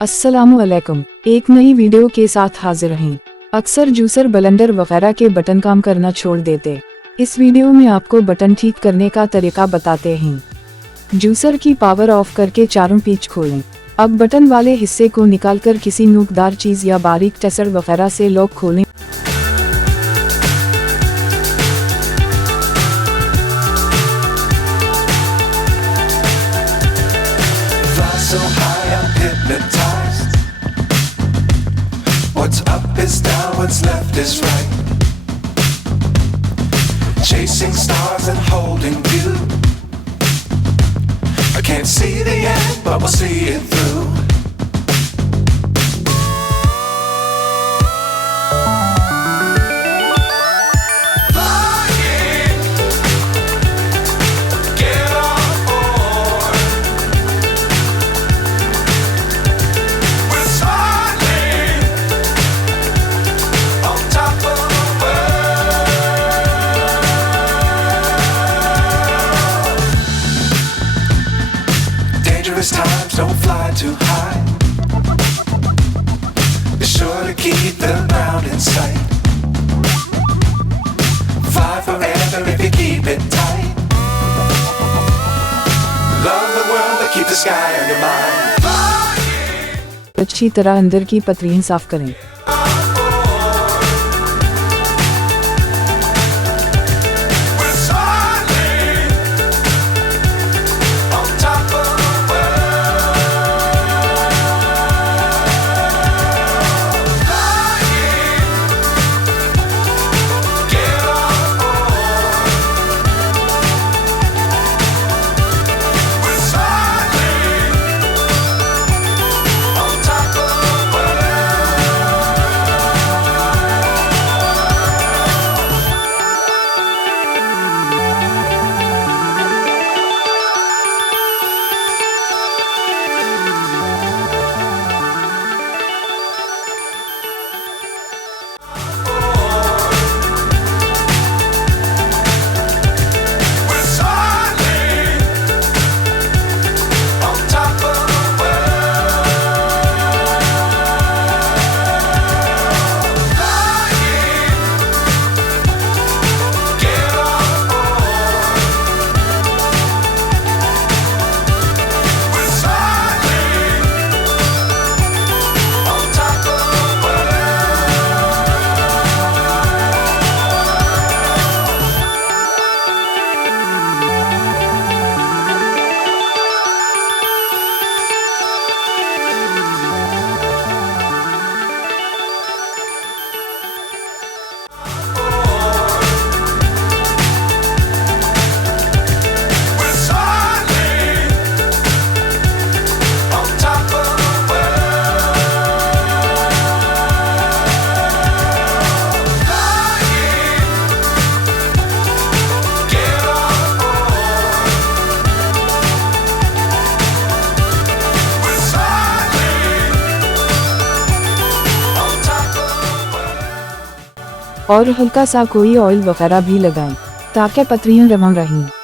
अस्सलामुअलैकुम। एक नई वीडियो के साथ हाजिर हैं। अक्सर जूसर ब्लेंडर वगैरह के बटन काम करना छोड़ देते। इस वीडियो में आपको बटन ठीक करने का तरीका बताते हैं। जूसर की पावर ऑफ करके चारों पेच खोलें। अब बटन वाले हिस्से को निकालकर किसी नोकदार चीज़ या बारीक टेसर वगैरह से लॉक खोलें। So high I'm hypnotized. What's up is down, what's left is right. Chasing stars and holding you. I can't see the end, but we'll see it through. Dangerous times, don't fly too high. Be sure to keep the ground in sight. Fly forever if you keep it tight. Love the world but keep the sky on your mind. अच्छी तरह अंदर की पत्रियां साफ करें। और हल्का सा कोई ऑयल वगैरह भी लगाएं ताकि पत्रियां रवां रहें।